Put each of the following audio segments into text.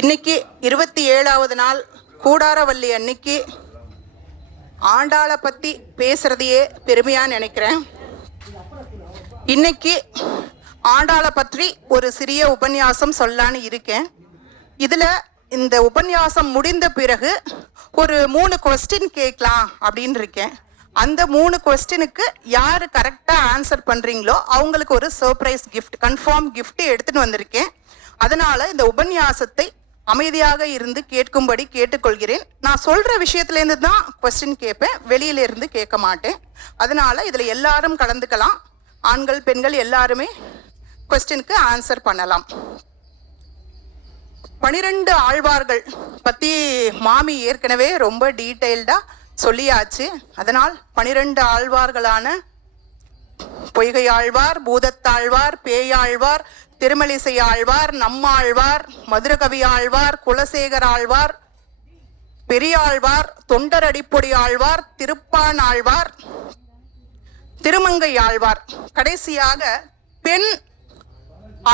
இன்னைக்கு இருபத்தி ஏழாவது நாள் கூடாரவல்லி அன்னைக்கு ஆண்டாளை பத்தி பேசுறதையே பெருமையா நினைக்கிறேன். இன்னைக்கு ஆண்டாளை பற்றி ஒரு சிறிய உபன்யாசம் சொல்லான்னு இருக்கேன். இதுல இந்த உபன்யாசம் முடிந்த பிறகு ஒரு மூணு கொஸ்டின் கேட்கலாம் அப்படின்னு இருக்கேன். அந்த மூணு கொஸ்டினுக்கு யார் கரெக்டாக ஆன்சர் பண்றீங்களோ அவங்களுக்கு ஒரு சர்ப்ரைஸ் கிஃப்ட் கன்ஃபார்ம் கிஃப்ட் எடுத்துட்டு வந்திருக்கேன். அதனால இந்த உபன்யாசத்தை அமைதியாக இருந்து கேட்கும்படி கேட்டுக்கொள்கிறேன். நான் சொல்ற விஷயத்துலேருந்து தான் கொஸ்டின் கேட்பேன். வெளியில இருந்து கேட்க மாட்டேன். அதனால இதுல எல்லாரும் கலந்துக்கலாம். ஆண்கள் பெண்கள் எல்லாருமே கொஸ்டினுக்கு ஆன்சர் பண்ணலாம். பனிரெண்டு ஆழ்வார்கள் பத்தி மாமி ஏற்கனவே ரொம்ப டீட்டெயில்டா சொல்லியாச்சு. அதனால் பனிரெண்டு ஆழ்வார்களான பொய்கை ஆழ்வார் பூதத்தாழ்வார் பேயாழ்வார் திருமலிசை ஆழ்வார் நம்மாழ்வார் மதுரகவி ஆழ்வார் குலசேகர் ஆழ்வார் பெரியாழ்வார் தொண்டர் அடிப்பொடி ஆழ்வார் திருப்பான் ஆழ்வார் திருமங்கை ஆழ்வார். கடைசியாக பெண்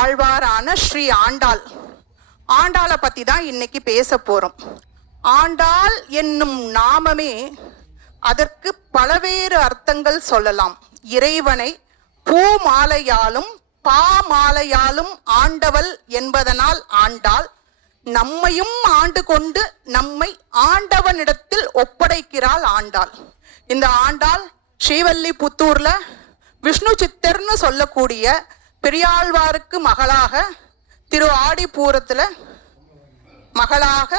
ஆழ்வாரான ஸ்ரீ ஆண்டாள். ஆண்டாளை பத்தி தான் இன்னைக்கு பேச போறோம். ஆண்டாள் என்னும் நாமமே அதற்கு பலவேறு அர்த்தங்கள் சொல்லலாம். இறைவனை பூ மாலையாலும் பா மாலையாலும் ஆண்டவள் என்பதனால் ஆண்டாள். நம்மையும் ஆண்டு கொண்டு நம்மை ஆண்டவனிடத்தில் ஒப்படைக்கிறாள் ஆண்டாள். இந்த ஆண்டாள் ஸ்ரீவல்லி புத்தூர்ல விஷ்ணு சித்தர்னு சொல்லக்கூடிய பெரியாழ்வாருக்கு மகளாக திரு ஆடிப்பூரத்துல மகளாக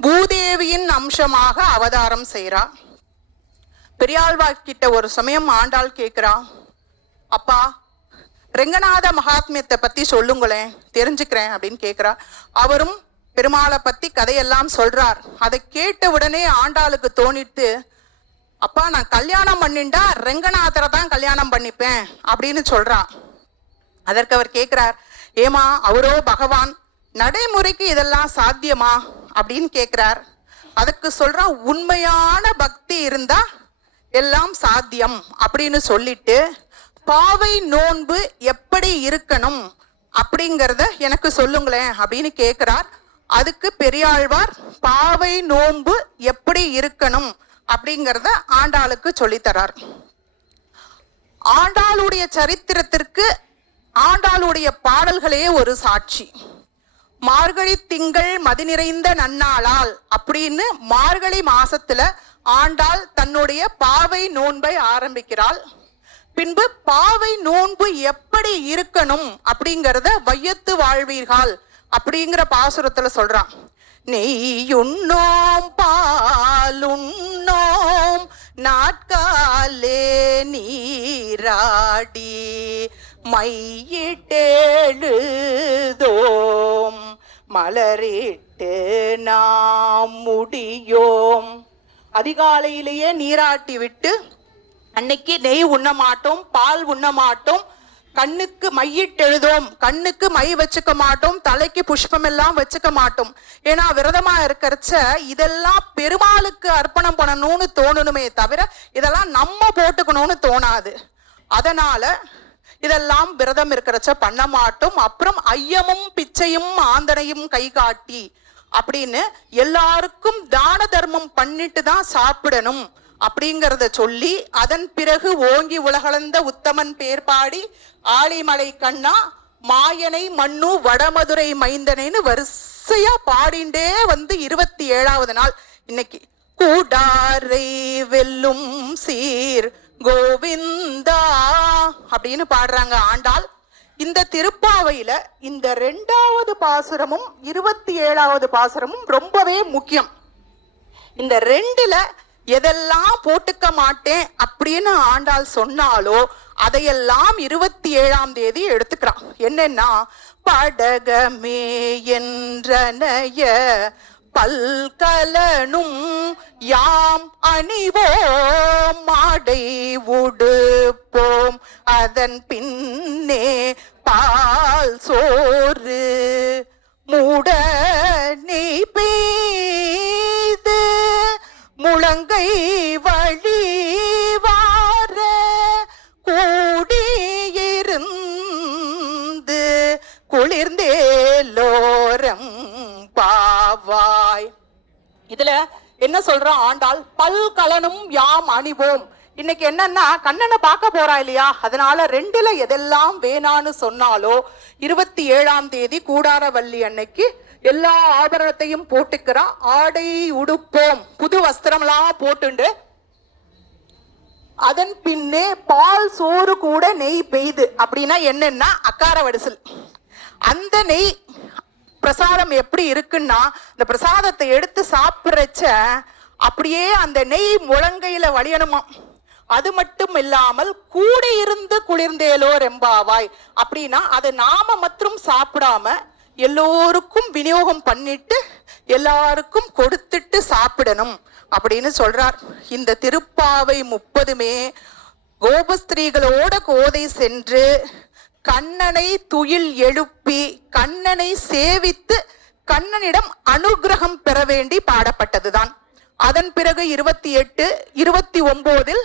பூதேவியின் அம்சமாக அவதாரம் செய்கிறா பெரியாழ்வார் கிட்ட ஒரு சமயம் ஆண்டாள் கேட்குறா அப்பா ரெங்கநாத மகாத்மியத்தை பத்தி சொல்லுங்களேன் தெரிஞ்சுக்கிறேன் அப்படின்னு கேட்கிறா அவரும் பெருமாளை பத்தி கதையெல்லாம் சொல்றார். அதை கேட்ட உடனே ஆண்டாளுக்கு தோணிட்டு அப்பா நான் கல்யாணம் பண்ணிண்டா ரெங்கநாதரை தான் கல்யாணம் பண்ணிப்பேன் அப்படின்னு சொல்றா. அதற்கு அவர் கேட்கிறார் ஏமா அவரோ பகவான் நடைமுறைக்கு இதெல்லாம் சாத்தியமா? அப்படின்னு கேட்கிறார் அதுக்கு சொல்றா உண்மையான பக்தி இருந்தா எல்லாம் சாத்தியம் அப்படின்னு சொல்லிட்டு பாவை நோன்பு எப்படி இருக்கணும் அப்படிங்கறத எனக்கு சொல்லுங்களேன் அப்படின்னு கேட்கிறார் அதுக்கு பெரியாழ்வார் பாவை நோன்பு எப்படி இருக்கணும்? அப்படிங்கறத ஆண்டாளுக்கு சொல்லித்தரார். ஆண்டாளுடைய சரித்திரத்திற்கு ஆண்டாளுடைய பாடல்களே ஒரு சாட்சி. மார்கழி திங்கள் மதி நிறைந்த நன்னாளால் அப்படின்னு மார்கழி மாசத்துல ஆண்டாள் தன்னுடைய பாவை நோன்பை ஆரம்பிக்கிறாள். பின்பு பாவை நோன்பு எப்படி இருக்கணும் அப்படிங்கறத வையத்து வாழ்வீர்கள் அப்படிங்கிற பாசுரத்துல சொல்றான். நெய்யுண்ணோம் பாலுண்ணோம் நாட்காலே நீராடி மையிட்டேழுதோம் மலரிட்டு நாம் முடியோம். அதிகாலையிலேயே நீராட்டி விட்டு அன்னைக்கு நெய் உண்ண மாட்டோம் பால் உண்ண மாட்டோம் கண்ணுக்கு மையிட்டு எழுதும் கண்ணுக்கு மை வச்சுக்க மாட்டோம் தலைக்கு புஷ்பம் எல்லாம் வச்சுக்க மாட்டோம். ஏன்னா விரதமா இருக்கிறச்ச இதெல்லாம் பெருமாளுக்கு அர்ப்பணம் பண்ணணும்னு தோணணுமே தவிர இதெல்லாம் நம்ம போட்டுக்கணும்னு தோணாது. அதனால இதெல்லாம் விரதம் இருக்கிறச்ச பண்ண மாட்டோம். அப்புறம் ஐயமும் பிச்சையும் ஆந்தனையும் கை காட்டி அப்படின்னு எல்லாருக்கும் தான தர்மம் பண்ணிட்டு தான் சாப்பிடணும். அப்படிங்கறத சொல்லி அதன் பிறகு ஓங்கி உலகளந்த உத்தமன் பேர் பாடி ஆழிமலை கண்ணா மாயனை மண்ணு வடமதுரை மைந்தனைன்னு வரிசையா பாடிண்டே வந்து இருபத்தி ஏழாவது நாள். இன்னைக்கு கூடாரை வெல்லும் சீர் கோவிந்தா அப்படின்னு பாடுறாங்க ஆண்டாள். இந்த திருப்பாவையில இந்த ரெண்டாவது பாசுரமும் இருபத்தி ஏழாவது பாசுரமும் ரொம்பவே முக்கியம். இந்த ரெண்டுல எதெல்லாம் போட்டுக்க மாட்டேன் அப்படின்னு ஆண்டாள் சொன்னாலோ அதையெல்லாம் இருபத்தி ஏழாம் தேதி எடுத்துக்கிறான். என்னன்னா படகமே என்றனைய பல்கலனும் யாம் அணிவோம் மாடை உடுப்போம். அதன் பின்னே பால் சோறு மூட நீ பே கங்கை வழிவார கூடியிருந்து குளிர்ந்தேலோரம் பாவாய். இதுல என்ன சொல்றோம் ஆண்டாள்? பல்கலனும் யாம் அணிவோம். இன்னைக்கு என்னன்னா கண்ணனை பார்க்க போறா இல்லையா? அதனால ரெண்டுல எதெல்லாம் வேணான்னு சொன்னாலோ இருபத்தி ஏழாம் தேதி கூடாரவள்ளி அன்னைக்கு எல்லா ஆபரணத்தையும் போட்டுக்கிறா ஆடை உடுப்போம் புது வஸ்திரம்லாம் போட்டுண்டு. அதன் பின்னே பால் சோறு கூட நெய் பெய்து. அப்படின்னா என்னன்னா அக்கார வடிசல். அந்த நெய் பிரசாதம் எப்படி இருக்குன்னா இந்த பிரசாதத்தை எடுத்து சாப்பிடுறச்ச அப்படியே அந்த நெய் முழங்கையில வழியணுமா? அது மட்டும் இல்லாமல் கூட இருந்து குளிர்ந்தேலோ ரெம்பாவாய். அப்படின்னா அதை நாம மற்றும் சாப்பிடாம எல்லோருக்கும் விநியோகம் பண்ணிட்டு எல்லாருக்கும் கொடுத்துட்டு சாப்பிடணும் அப்படின்னு சொல்றார். இந்த திருப்பாவை முப்பதுமே கோபஸ்திரீகளோட கோதை சென்று கண்ணனை துயில் எழுப்பி கண்ணனை சேவித்து கண்ணனிடம் அனுகிரகம் பெற வேண்டி பாடப்பட்டதுதான். அதன் பிறகு இருபத்தி எட்டு இருபத்தி ஒன்பதில்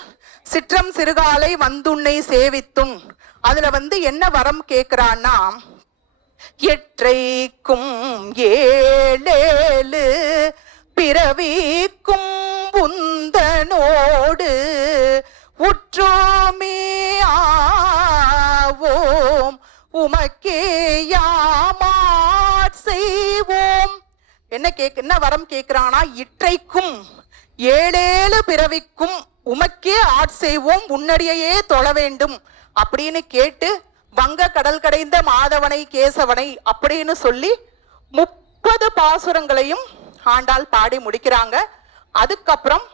சிற்றம் சிறுகாலை வந்துன்னை சேவித்தும். அதுல வந்து என்ன வரம் கேட்கிறான்னா எற்றைக்கும் ஏழேழு பிறவிக்கும் உந்தனோடு உற்றோமே ஆவோம் உமக்கே யாமாட் செய்வோம். என்ன கேக் என்ன வரம் கேட்கிறானா இற்றைக்கும் ஏழேழு பிறவிக்கும் உமக்கே ஆட் செய்வோம் உன்னடியையே தொழ வேண்டும். அப்படின்னு கேட்டு வங்க கடல் கடைந்த மாதவனை கேசவனை அப்படின்னு சொல்லி முப்பது பாசுரங்களையும் ஆண்டாள் பாடி முடிக்கிறாங்க. அதுக்கப்புறம்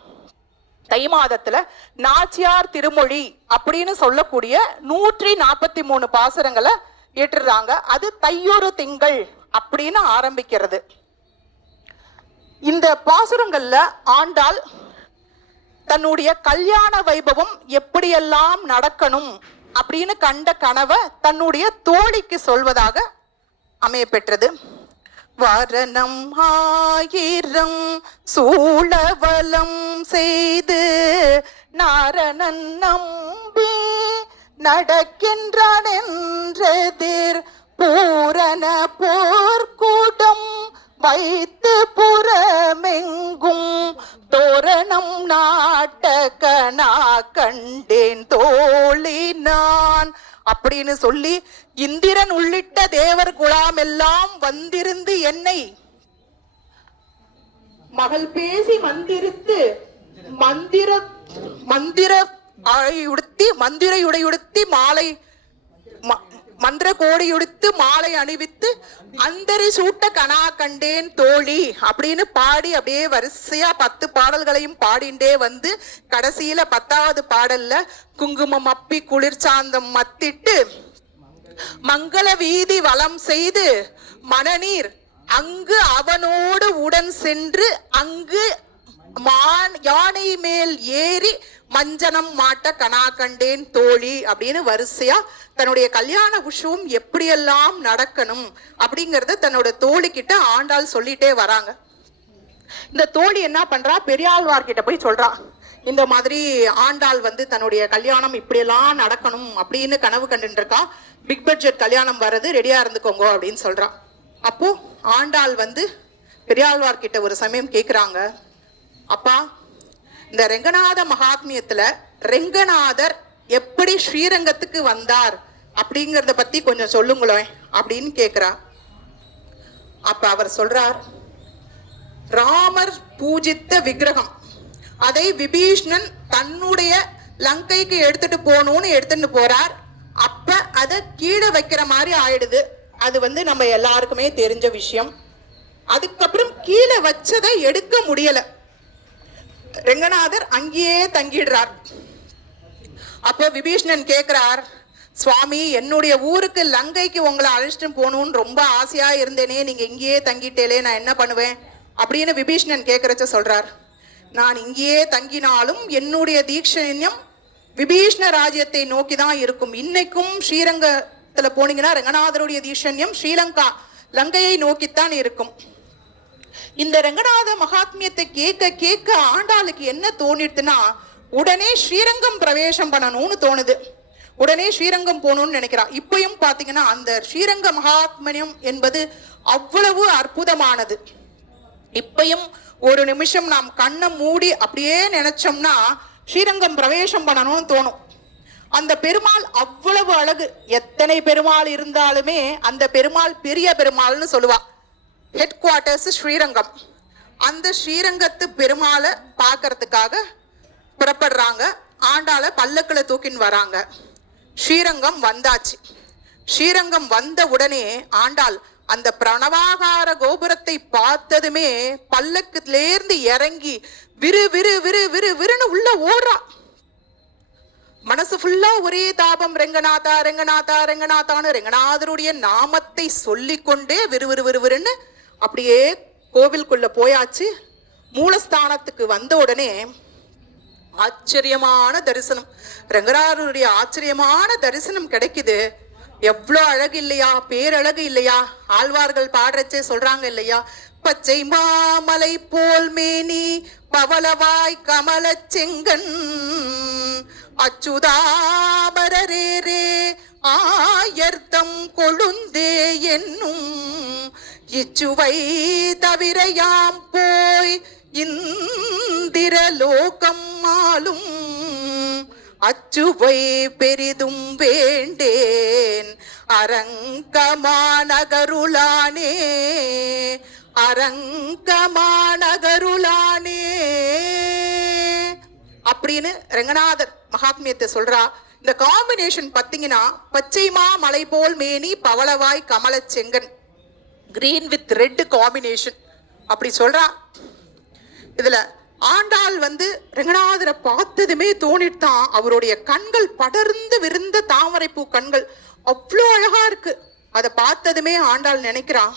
தை மாதத்துல நாச்சியார் திருமொழி அப்படின்னு சொல்லக்கூடிய நூற்றி நாற்பத்தி மூணு பாசுரங்களை ஏற்றுறாங்க. அது தையொரு திங்கள் அப்படின்னு ஆரம்பிக்கிறது. இந்த பாசுரங்கள்ல ஆண்டாள் தன்னுடைய கல்யாண வைபவம் எப்படியெல்லாம் நடக்கணும் அப்படின்னு கண்ட கனவை தன்னுடைய தோழிக்கு சொல்வதாக அமையப்பெற்றது வரணம் ஆயிரம் சூழவலம் செய்து நாரணன் நம்பி நடக்கின்றான் என்றெதிர் பூரண போர்க்கூடம் வைத்து புறமெங்கும் தோரணம் நாட்டகனா கண்டேன் தோழி நான். அப்படின்னு சொல்லி இந்திரன் உள்ளிட்ட தேவர் குழாம் எல்லாம் வந்திருந்து என்னை மகள் பேசி மந்திரித்து மந்திர மந்திர ஆடை உடுத்தி மந்திரையுடையுடுத்தி மாலை மந்திர கோடியுடுத்து மாலை அணிவித்து அந்தரி சூட்ட கனா கண்டேன் தோழி அப்படின்னு பாடி அப்படியே வரிசையா பத்து பாடல்களையும் பாடிண்டே வந்து கடைசியில பத்தாவது பாடல்ல குங்குமம் அப்பி குளிர்சாந்தம் மத்திட்டு மங்கள வீதி வலம் செய்து மணநீர் அங்கு அவனோடு உடன் சென்று அங்கு மான் யானை மேல் ஏறி மஞ்சனம் மாட்ட கனா கண்டேன் தோழி அப்படின்னு வரிசையா தன்னுடைய கல்யாண உஷவும் எப்படியெல்லாம் நடக்கணும் அப்படிங்கறத தன்னோட தோழி கிட்ட ஆண்டாள் சொல்லிட்டே வராங்க. இந்த தோழி என்ன பண்றா? பெரியாழ்வார் கிட்ட போய் சொல்றா. இந்த மாதிரி ஆண்டாள் வந்து தன்னுடைய கல்யாணம் இப்படியெல்லாம் நடக்கணும் அப்படின்னு கனவு கண்டுட்டு இருக்கா பிக் பட்ஜெட் கல்யாணம் வர்றது ரெடியா இருந்துக்கோங்க அப்படின்னு சொல்றான் அப்போ ஆண்டாள் வந்து பெரியாழ்வார் கிட்ட ஒரு சமயம் கேக்குறாங்க. அப்பா இந்த ரெங்கநாத மகாத்மியத்துல ரெங்கநாதர் எப்படி ஸ்ரீரங்கத்துக்கு வந்தார் அப்படிங்கறத பத்தி கொஞ்சம் சொல்லுங்களேன் அப்படின்னு கேக்குறா. அப்ப அவர் சொல்றார் ராமர் பூஜித்த விக்கிரகம் அதை விபீஷ்ணன் தன்னுடைய லங்கைக்கு எடுத்துட்டு போகணும்னு எடுத்துட்டு போறார். அப்ப அதை கீழே வைக்கிற மாதிரி ஆயிடுது. அது வந்து நம்ம எல்லாருக்குமே தெரிஞ்ச விஷயம். அதுக்கப்புறம் கீழே வச்சதை எடுக்க முடியலை. ரெங்கநாதர் அங்கேயே தங்கிடுறார். அப்போ விபீஷ்ணன் கேட்கிறார் சுவாமி என்னுடைய ஊருக்கு லங்கைக்கு உங்களை அழைச்சிட்டு போகணும்னு ரொம்ப ஆசையா இருந்தேனே நீங்க இங்கேயே தங்கிட்டேலே நான் என்ன பண்ணுவேன்? அப்படின்னு விபீஷ்ணன் கேட்கறச்ச சொல்றார். நான் இங்கேயே தங்கினாலும் என்னுடைய தீட்சண்யம் விபீஷ்ண ராஜ்யத்தை நோக்கி தான் இருக்கும். இன்னைக்கும் ஸ்ரீரங்கத்துல போனீங்கன்னா ரங்கநாதருடைய தீட்சண்யம் ஸ்ரீலங்கா லங்கையை நோக்கித்தான் இருக்கும். இந்த ரங்கநாத மகாத்மியத்தை கேட்க கேட்க ஆண்டாளுக்கு என்ன தோணிடுதுன்னா உடனே ஸ்ரீரங்கம் பிரவேசம் பண்ணணும்னு தோணுது. உடனே ஸ்ரீரங்கம் போகணும்னு நினைக்கிறா. இப்பயும் பாத்தீங்கன்னா அந்த ஸ்ரீரங்க மகாத்மியம் என்பது அவ்வளவு அற்புதமானது. இப்பயும் ஒரு நிமிஷம் நாம் கண்ணை மூடி அப்படியே நினைச்சோம்னா ஸ்ரீரங்கம் பிரவேசம் பண்ணணும்னு தோணும். அந்த பெருமாள் அவ்வளவு அழகு. எத்தனை பெருமாள் இருந்தாலுமே அந்த பெருமாள் பெரிய பெருமாள்னு சொல்லுவா. Headquarters Srirangam. அந்த ஸ்ரீரங்கத்து பெருமாளை பார்க்கறதுக்காக புறப்படுறாங்க. ஆண்டாளை பல்லக்கில் தூக்கின்னு வராங்க. ஸ்ரீரங்கம் வந்தாச்சு. ஸ்ரீரங்கம் வந்த உடனே ஆண்டாள் அந்த பிரணவாகார கோபுரத்தை பார்த்ததுமே பல்லக்குலேருந்து இறங்கி விறு விறு விறு விறு விறுன்னு உள்ள ஓடுறா. மனசு ஃபுல்லா ஒரே தாபம். ரெங்கநாதா ரெங்கநாதா ரெங்கநாதான்னு ரெங்கநாதருடைய நாமத்தை சொல்லிக்கொண்டே விறுவிறு விறுவிறுன்னு அப்படியே கோவிலுக்குள்ள போயாச்சு. மூலஸ்தானத்துக்கு வந்த உடனே ஆச்சரியமான தரிசனம். ரங்கராருடைய ஆச்சரியமான தரிசனம் கிடைக்குது. எவ்வளோ அழகு இல்லையா? பேரழகு இல்லையா? ஆழ்வார்கள் பாடுறச்சே சொல்றாங்க இல்லையா? பச்சை மாமலை போல் மேனி பவளவாய் கமலச் செங்கன் அச்சுதாபரரே ஆயர்த்தம் கொழுந்தே என்னும் இச்சுவை தவிர யாம் போய் இந்திரலோகம் ஆளும். அச்சுவை பெரிதும் வேண்டேன். அரங்கமானகருளானே அரங்கமானகருளானே அப்படின்னு ரங்கநாதர் மகாத்மியத்தை சொல்றா. இந்த காம்பினேஷன் பார்த்தீங்கன்னா பச்சைமா மலை போல் மேனி பவளவாய் கமல Sengan green with red combination அப்படி சொல்றா. இதுல ஆண்டாள் வந்து ரங்கநாதரை பார்த்ததுமே தோணிட்டான். அவருடைய கண்கள் படர்ந்து விருந்த தாமரைப்பூ கண்கள் அவ்வளோ அழகா இருக்கு. அதை பார்த்ததுமே ஆண்டாள் நினைக்கிறான்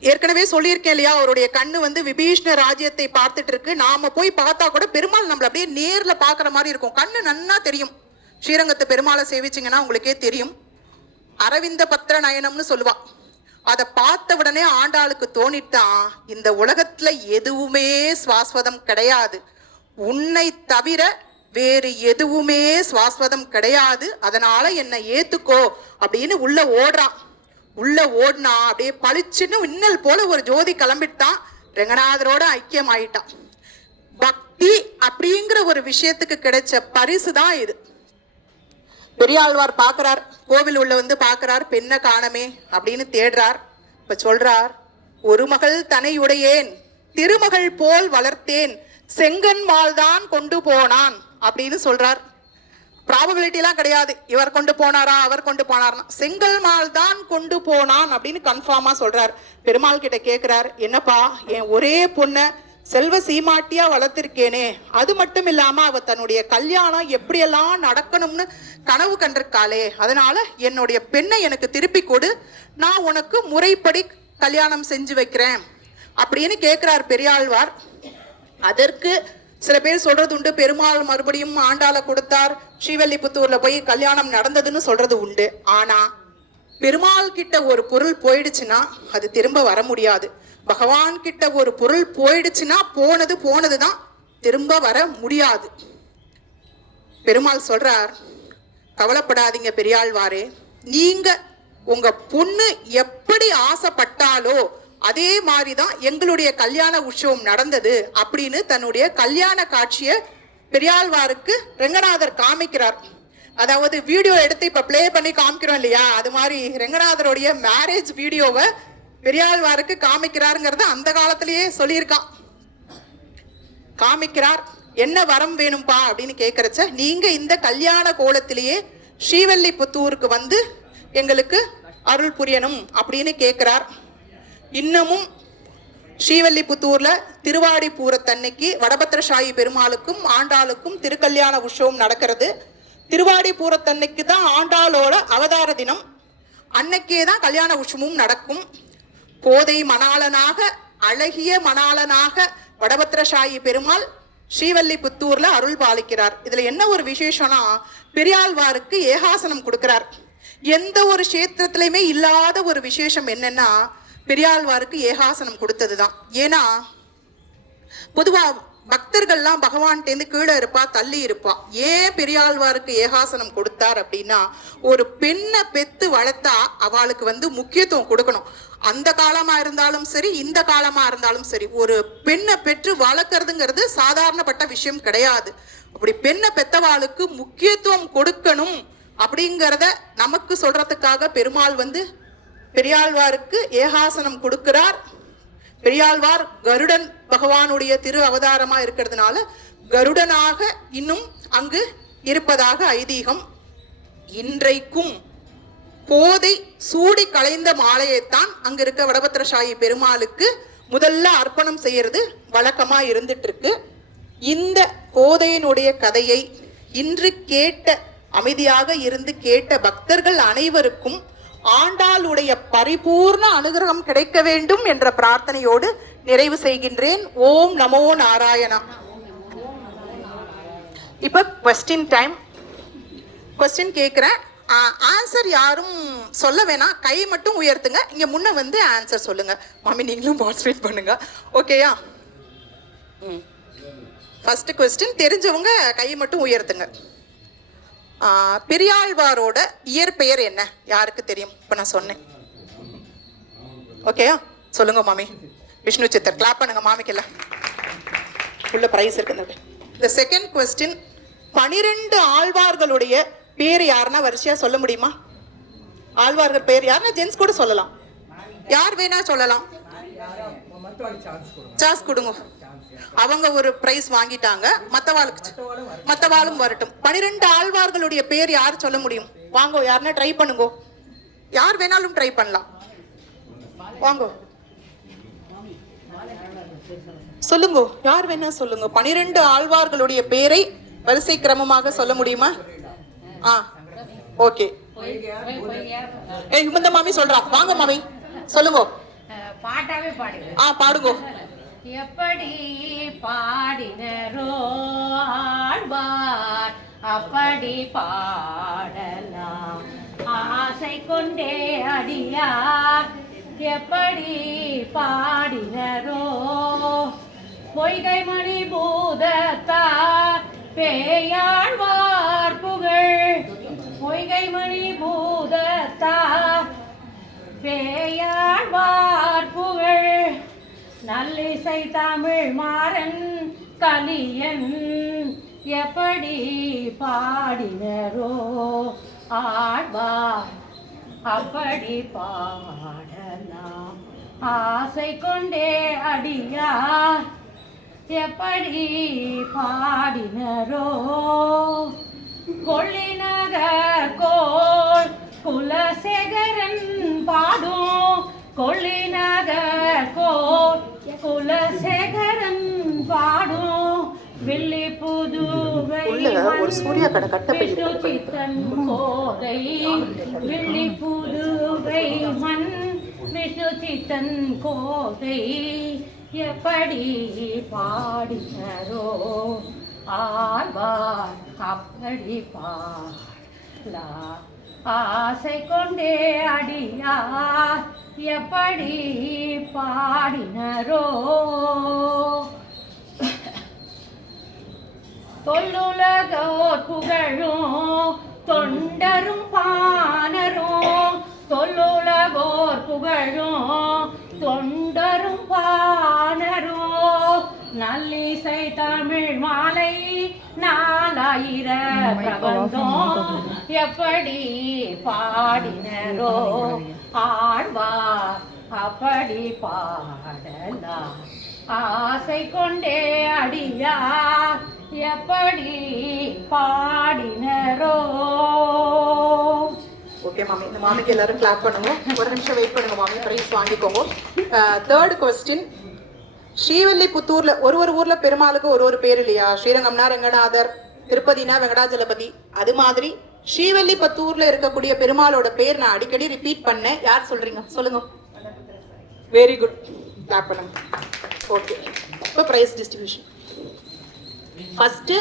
ஏற்கனவே சொல்லியிருக்கேன் இல்லையா அவருடைய கண்ணு வந்து விபீஷ்ண ராஜ்யத்தை பார்த்துட்டு இருக்கு நாம போய் பார்த்தா கூட பெருமாள் நம்மள அப்படியே நேர்ல பாக்குற மாதிரி இருக்கும். கண்ணு நன்னா தெரியும். ஸ்ரீரங்கத்து பெருமாளை சேவிச்சிங்கன்னா உங்களுக்கே தெரியும். அரவிந்த பத்திர நயனம்னு சொல்லுவா. அதை பார்த்த உடனே ஆண்டாளுக்கு தோணிட்டான் இந்த உலகத்துல எதுவுமே சுவாஸ்வதம் கிடையாது. உன்னை தவிர வேறு எதுவுமே சுவாஸ்வதம் கிடையாது. அதனால என்னை ஏத்துக்கோ அப்படின்னு உள்ள ஓடுறான் உள்ள ஓடினா அப்படியே பளிச்சுன்னு இன்னல் போல ஒரு ஜோதி கிளம்பிட்டான். ரெங்கநாதரோட ஐக்கியம் ஆயிட்டான் பக்தி அப்படிங்கிற ஒரு விஷயத்துக்கு கிடைச்ச பரிசு தான் இது. பெரியாழ்வார் பாக்குறார் கோவில் உள்ள வந்து பாக்குறார் பெண்ணை காணமே அப்படின்னு தேடுறார். இப்ப சொல்றார் ஒரு மகள் தனையுடையேன் திருமகள் போல் வளர்த்தேன் செங்கன்மால் தான் கொண்டு போனான் அப்படின்னு சொல்றார். ப்ராபபிலிட்டிலாம் கிடையாது. இவர் கொண்டு போனாரா அவர் கொண்டு போனார்னா செங்கல் மால் தான் கொண்டு போனான் அப்படின்னு கன்ஃபார்மா சொல்றார். பெருமாள் கிட்ட கேக்குறார் என்னப்பா என் ஒரே பொண்ணை செல்வ சீமாட்டியா வளர்த்திருக்கேனே. அது மட்டும் இல்லாம அவ தன்னுடைய கல்யாணம் எப்படியெல்லாம் நடக்கணும்னு கனவு கண்டிருக்காளே. அதனால என்னுடைய பெண்ணை எனக்கு திருப்பி கொடு. நான் உனக்கு முறைப்படி கல்யாணம் செஞ்சு வைக்கிறேன். அப்படின்னு கேக்குறார் பெரியாழ்வார். அதற்கு சில பேர் சொல்றது உண்டு. பெருமாள் மறுபடியும் ஆண்டாள கொடுத்தார். ஸ்ரீவல்லிபுத்தூர்ல போய் கல்யாணம் நடந்ததுன்னு சொல்றது உண்டு. ஆனா பெருமாள் கிட்ட ஒரு பொருள் போயிடுச்சுன்னா அது திரும்ப வர முடியாது. பகவான் கிட்ட ஒரு பொருள் போயிடுச்சுன்னா போனது போனதுதான் திரும்ப வர முடியாது. பெருமாள் சொல்றார் கவலைப்படாதீங்க பெரியாழ்வாரே. நீங்க உங்க பொண்ணு எப்படி ஆசைப்பட்டாலோ அதே மாதிரிதான் எங்களுடைய கல்யாண உற்சவம் நடந்தது அப்படின்னு தன்னுடைய கல்யாண காட்சியை பெரியாழ்வாருக்கு ரெங்கநாதர் காமிக்கிறார். அதாவது வீடியோ எடுத்து இப்ப ப்ளே பண்ணி காமிக்கிறோம் இல்லையா? அது மாதிரி ரெங்கநாதருடைய மேரேஜ் வீடியோவை பெரியாழ்வாருக்கு காமிக்கிறாருங்கிறத அந்த காலத்திலேயே சொல்லியிருக்கான். காமிக்கிறார் என்ன வரம் வேணும்பா? அப்படின்னு கேட்கறச்ச நீங்க இந்த கல்யாண கோலத்திலேயே ஸ்ரீவல்லிபுத்தூருக்கு வந்து எங்களுக்கு அருள் புரியணும் அப்படின்னு கேட்கிறார் இன்னமும் ஸ்ரீவல்லிபுத்தூர்ல திருவாடிப்பூரத்தன்னைக்கு வடபத்திரசாயி பெருமாளுக்கும் ஆண்டாளுக்கும் திருக்கல்யாண உற்சவம் நடக்கிறது. திருவாடிப்பூரத்தன்னைக்கு தான் ஆண்டாளோட அவதார தினம். அன்னைக்கே தான் கல்யாண உற்சவமும் நடக்கும். போதை மணாளனாக அழகிய மணாளனாக வடபத்திரசாயி பெருமாள் ஸ்ரீவல்லிபுத்தூர்ல அருள் பாலிக்கிறார். இதுல என்ன ஒரு விசேஷம்னா பெரியாழ்வாருக்கு ஏகாசனம் கொடுக்கிறார். எந்த ஒரு கஷேத்திரத்திலையுமே இல்லாத ஒரு விசேஷம் என்னன்னா பெரியாழ்வாருக்கு ஏகாசனம் கொடுத்தது தான் ஏன்னா பொதுவா பக்தர்கள்லாம் பகவான்கிட்டேருந்து கீழே இருப்பா தள்ளி இருப்பா. ஏன் பெரியாழ்வாருக்கு ஏகாசனம் கொடுத்தார் அப்படின்னா ஒரு பெண்ணை பெத்து வளர்த்தா அவளுக்கு வந்து முக்கியத்துவம் கொடுக்கணும். அந்த காலமா இருந்தாலும் சரி இந்த காலமா இருந்தாலும் சரி ஒரு பெண்ணை பெற்று வளர்க்கறதுங்கிறது சாதாரணப்பட்ட விஷயம் கிடையாது. அப்படி பெண்ணை பெத்தவாளுக்கு முக்கியத்துவம் கொடுக்கணும் அப்படிங்கிறத நமக்கு சொல்றதுக்காக பெருமாள் வந்து பெரியாழ்வாருக்கு ஏகாசனம் கொடுக்கிறார். பெரியாழ்வார் கருடன் பகவானுடைய திரு அவதாரமா இருக்கிறதுனால கருடனாக இன்னும் அங்கு இருப்பதாக ஐதீகம். இன்றைக்கும் கோதை சூடி களைந்த மாலையைத்தான் அங்க இருக்க வடபத்திரசாயி பெருமாளுக்கு முதல்ல அர்ப்பணம் செய்யறது வழக்கமா இருந்துட்டு இருக்கு இந்த கோதையினுடைய கதையை இன்று கேட்ட அமைதியாக இருந்து கேட்ட பக்தர்கள் அனைவருக்கும் ஆண்டாளுடைய பரிபூர்ண அனுகிரகம் கிடைக்க வேண்டும் என்ற பிரார்த்தனையோடு நிறைவு செய்கின்றேன். ஓம் நமோ நாராயணா. இப்ப கொஸ்டின் டைம் கொஸ்டின் கேட்குறேன் ஆன்சர் யாரும் சொல்ல வேணாம். கை மட்டும் உயர்த்துங்க. இங்க முன்ன வந்து ஆன்சர் சொல்லுங்க. மாமி நீங்களும் பார்ட்டிசிபேட் பண்ணுங்க. ஓகேயா ம். ஃபர்ஸ்ட் கொஸ்டின் தெரிஞ்சவங்க கை மட்டும் உயர்த்துங்க. பெரியாழ்வாரோட இயற்பெயர் என்ன? யாருக்கு தெரியும்? இப்போ நான் சொன்னேன். ஓகேயா? சொல்லுங்க மாமி. விஷ்ணு சித்தர் கிளாப் பண்ணுங்க மாமிக்கெல்லாம். உள்ள பிரைஸ் இருக்குது இந்த செகண்ட் கொஸ்டின் பனிரெண்டு ஆழ்வார்களுடைய பேர் யாருன்னா வரிசையா சொல்ல முடியுமா? ஆழ்வார்கள் பேர் யாருன்னா ஜென்ஸ் கூட சொல்லலாம். யார் வேணா சொல்லலாம். சான்ஸ் கொடுங்க அவங்க ஒரு பிரைஸ் வாங்கிட்டாங்க மத்தவாளுக்கு மத்தவாளும் வரட்டும் பனிரெண்டு ஆழ்வார்களுடைய பேர் யார் சொல்ல முடியும் வாங்கோ யாருன்னா ட்ரை பண்ணுங்க யார் வேணாலும் ட்ரை பண்ணலாம் வாங்கோ சொல்லுங்க யார் வேணா சொல்லுங்க பனிரெண்டு ஆழ்வார்களுடைய பேரை வரிசை கிரமமாக சொல்ல முடியுமா ஆ ஓகே ஏய் இந்த மாமி சொல்றா வாங்க மாமி சொல்லுங்க பாட்டாவே பாடுங்க. ஆ பாடுங்க. எப்படி பாடினரோ ஆழ்வார் அப்படி பாடலாம். ஆசை கொண்டே அடியார் எப்படி பாடினரோ. பொய்கை மணி பூதத்தார் பேயாழ்வார் புகழ். பொய்கை மணி பூதத்தார் பேயாழ்வார் புகழ். நல்லிசை தமிழ் மாறன் கலியன். எப்படி பாடினரோ ஆழ்வார் அப்படி பாடலாம். ஆசை கொண்டே அடியார். எப்படி பாடினரோ கொள்ளினர கோள் குலசேகரன் பாடும் கொள்ளினகர் கோள் குலசேகரன் பாடும் வில்லி உள்ள ஒரு சூர்யா கடை கட்டப்பை விஷ்ணு இருக்கு. சித்தன் கோதை. வில்லி புதுவை மண் விஷ்ணு சித்தன் கோதை. எப்படி பாடினரோ ஆழ்வார் அப்படி பாடலா. ஆசை கொண்டே அடியார் எப்படி பாடினரோ? தொல்லுலகோர் புகழும் தொண்டரும் பானரும் தொல்லுலகோர் புகழும் தொண்டரும் பானரும் நல்லிசை தமிழ் மாலை நாலாயிர பிரபந்தம். எப்படி பாடினரோ ஆழ்வார் அப்படி பாடலாம் ஆசை கொண்டே அடியார் எப்படி பாடினரோ. ஓகே மாமி. இந்த மாமிக்கு எல்லாரும் கிளாப் பண்ணுங்க. ஒரு நிமிஷம் வெயிட் பண்ணுங்க மாமி. பிரைஸ் வாங்கிக்கோங்க. தேர்ட் கொஸ்டின் ஸ்ரீவல்லிபுத்தூர்ல ஒரு ஒரு ஊர்ல பெருமாளுக்கு ஒரு ஒரு பேர் இல்லையா? ஸ்ரீரங்கம்னா ரங்கநாதர் திருப்பதினா வெங்கடாஜலபதி. அது மாதிரி ஸ்ரீவல்லிபுத்தூர்ல இருக்கக்கூடிய பெருமாளோட பேர் நான் அடிக்கடி ரிப்பீட் பண்ணேன். யார் சொல்றீங்க? சொல்லுங்க. வெரி குட் கிளாப் பண்ணுங்க. ஓகே இப்போ பிரைஸ் டிஸ்ட்ரிபியூஷன் ஃபர்ஸ்ட்